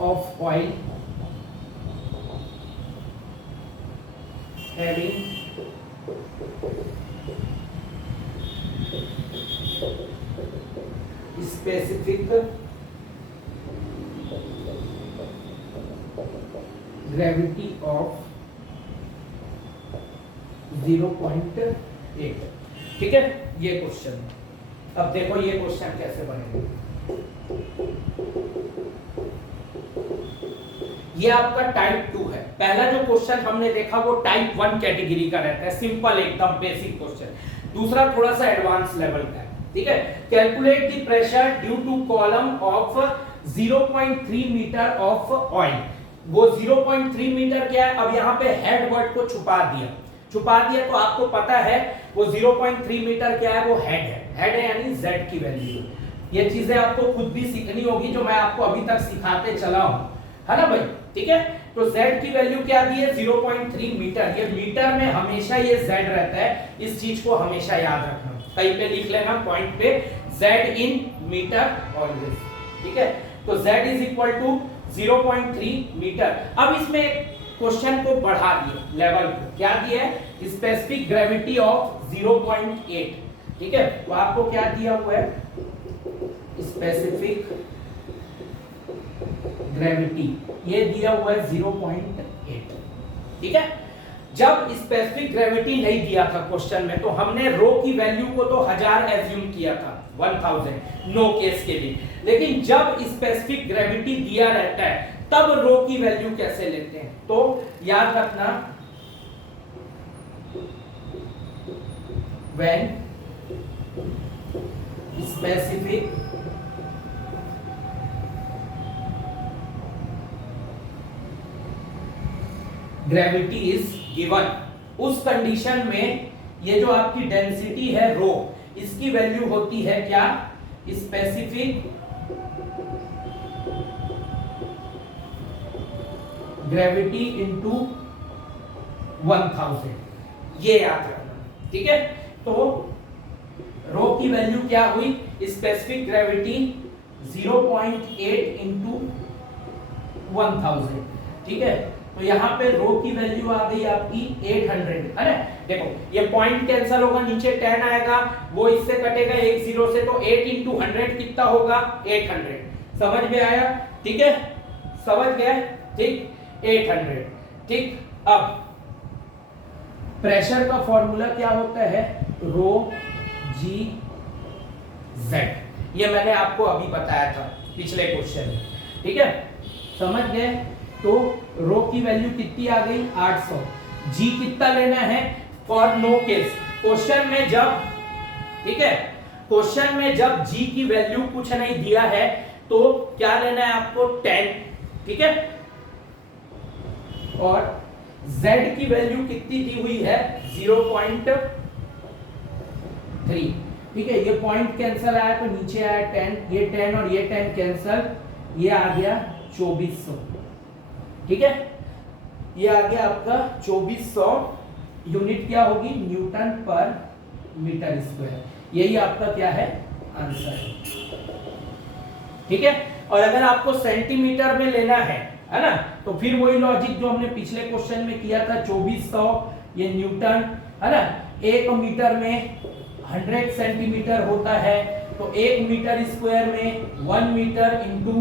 of oil having specific gravity of 0.8। ठीक है, ये क्वेश्चन। अब देखो ये क्वेश्चन कैसे बनेगा। ये आपका टाइप 2 है। पहला जो क्वेश्चन हमने देखा वो टाइप 1 कैटेगरी का रहता है, सिंपल एकदम बेसिक क्वेश्चन। दूसरा थोड़ा सा एडवांस लेवल का है। ठीक है, calculate the pressure due to column of 0.3 metre of oil. वो 0.3 मीटर क्या है, अब यहाँ पे हेड वर्ड को छुपा दिया तो आपको पता है वो 0.3 मीटर क्या है, वो हेड है यानी z की वैल्यू। ये चीजें आपको खुद भी सीखनी होगी जो मैं आपको अभी तक सिखाते चला हूं, है ना भाई। ठीक है, तो z की वैल्यू क्या दी है, 0.3 मीटर। ये मीटर में हमेशा ये z रहता है, इस चीज को हमेशा याद रखना। कहीं पे लिख लेना पॉइंट पे, z इन मीटर ऑलवेज। ठीक है, तो z is equal to 0.3 metre. अब इसमें क्वेश्चन को बढ़ा दिए लेवल को, क्या दिया है, स्पेसिफिक ग्रेविटी ऑफ 0.8। ठीक है, तो आपको क्या दिया हुआ है, स्पेसिफिक ग्रेविटी ये दिया हुआ है 0.8। ठीक है, जब स्पेसिफिक ग्रेविटी नहीं दिया था क्वेश्चन में, तो हमने रो की वैल्यू को तो 1000 एज्यूम किया था, 1000 नो केस के लिए। लेकिन जब स्पेसिफिक ग्रेविटी दिया रहता है तब रो की वैल्यू कैसे लेते हैं, तो याद रखना, when specific gravity is given, उस कंडीशन में ये जो आपकी डेंसिटी है रो, इसकी वैल्यू होती है क्या, स्पेसिफिक ग्रेविटी इंटू 1000, ये याद रखना। ठीक है, तो रो की वैल्यू क्या हुई, स्पेसिफिक ग्रेविटी 0.8 इंटू 1000। ठीक है, तो यहाँ पे रो की वैल्यू आ गई आपकी 800, है ना। देखो ये पॉइंट कैंसिल होगा, नीचे 10 आएगा, वो इससे कटेगा 1 0 से, तो 8 इंटू 100 कितना होगा, 800। समझ में आया, ठीक है, समझ गए, ठीक, 800। ठीक, अब प्रेशर का फॉर्मूला क्या होता है, रो जी जेड। ये मैंने आपको अभी बताया था पिछले क्वेश्चन में। ठीक है, समझ गए। तो रो की वैल्यू कितनी आ गई, 800। जी कितना लेना है, फॉर नो केस। क्वेश्चन में जब, ठीक है, क्वेश्चन में जब जी की वैल्यू कुछ नहीं दिया है तो क्या लेना है आपको, 10। ठीक है, और z की वैल्यू कितनी दी हुई है, 0.3। ठीक है, ये पॉइंट कैंसिल आया तो नीचे आया 10, ये 10 और ये 10 कैंसिल, ये आ गया 2400। ठीक है, ये आ गया आपका 2400। यूनिट क्या होगी, न्यूटन पर मीटर स्क्वायर। यही आपका क्या है, आंसर है। ठीक है, और अगर आपको सेंटीमीटर में लेना है ना, तो फिर वही लॉजिक जो हमने पिछले क्वेश्चन में किया था, 2400 ये न्यूटन, है ना। 1 मीटर में 100 सेंटीमीटर होता है, तो 1 मीटर स्क्वायर में 1 मीटर इंटू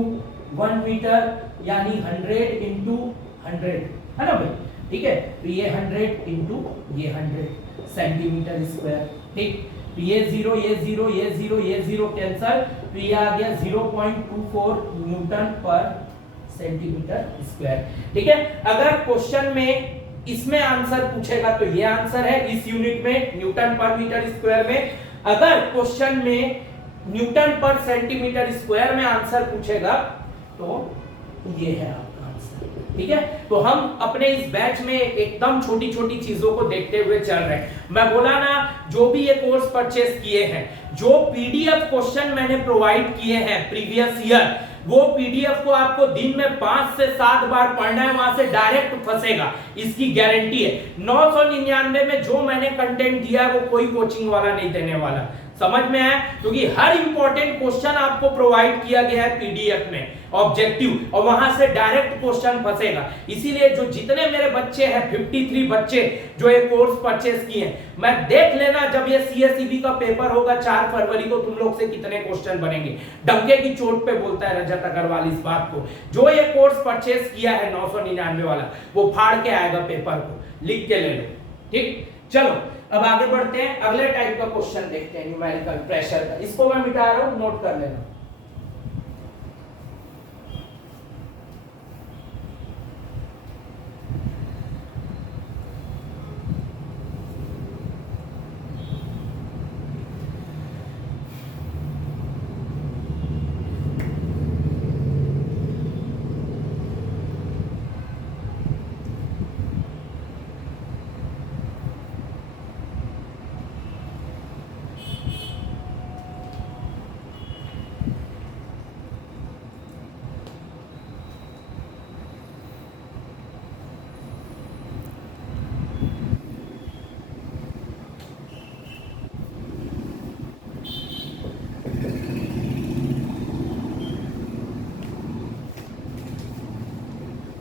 1 मीटर यानी 100 इंटू 100, है ना भाई। ठीक है, तो ये 100 इंटू ये 100 सेंटीमीटर स्क्वायर। ठीक, तो ये 0 ये 0 ये 0 ये 0 कैंसिल, तो ये आ गया 0.24 न्यूटन पर सेंटीमीटर स्क्वायर। ठीक है, अगर क्वेश्चन में इसमें आंसर पूछेगा तो ये आंसर है इस यूनिट में, न्यूटन पर मीटर स्क्वायर में। अगर क्वेश्चन में न्यूटन पर सेंटीमीटर स्क्वायर में आंसर पूछेगा तो ये है आपका आंसर। ठीक है, तो हम अपने इस बैच में एकदम छोटी छोटी चीजों को देखते हुए चल रहे हैं। मैं बोला ना, जो भी ये कोर्स परचेस किए हैं, जो पीडीएफ क्वेश्चन मैंने प्रोवाइड किए हैं प्रीवियस ईयर, वो पीडीएफ को आपको दिन में 5 से 7 बार पढ़ना है, वहां से डायरेक्ट फंसेगा, इसकी गारंटी है। 999 में जो मैंने कंटेंट दिया है वो कोई कोचिंग वाला नहीं देने वाला। समझ में आया? क्योंकि हर इंपॉर्टेंट क्वेश्चन आपको प्रोवाइड किया गया है पीडीएफ में ऑब्जेक्टिव, और वहां से डायरेक्ट क्वेश्चन फंसेगा। इसीलिए जो जितने मेरे बच्चे हैं 53 बच्चे जो ये कोर्स परचेस किए हैं, मैं देख लेना जब ये सीएसईबी का पेपर होगा 4 फरवरी को, तुम लोग से कितने क्वेश्चन बनेंगे। डंके की चोट पे बोलता है रजत अग्रवाल इस बात को। जो ये कोर्स परचेस किया है 999 वाला, वो फाड़ के आएगा पेपर को, लिख के ले लो। ठीक, चलो अब आगे बढ़ते हैं, अगले टाइप का क्वेश्चन देखते हैं, न्यूमेरिकल प्रेशर का। इसको मैं मिटा रहा हूं, नोट कर लेना।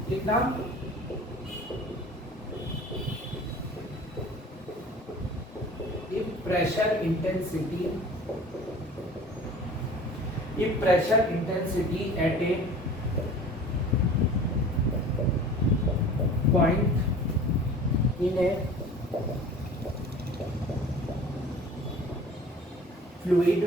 कितना? pressure intensity at a point in a fluid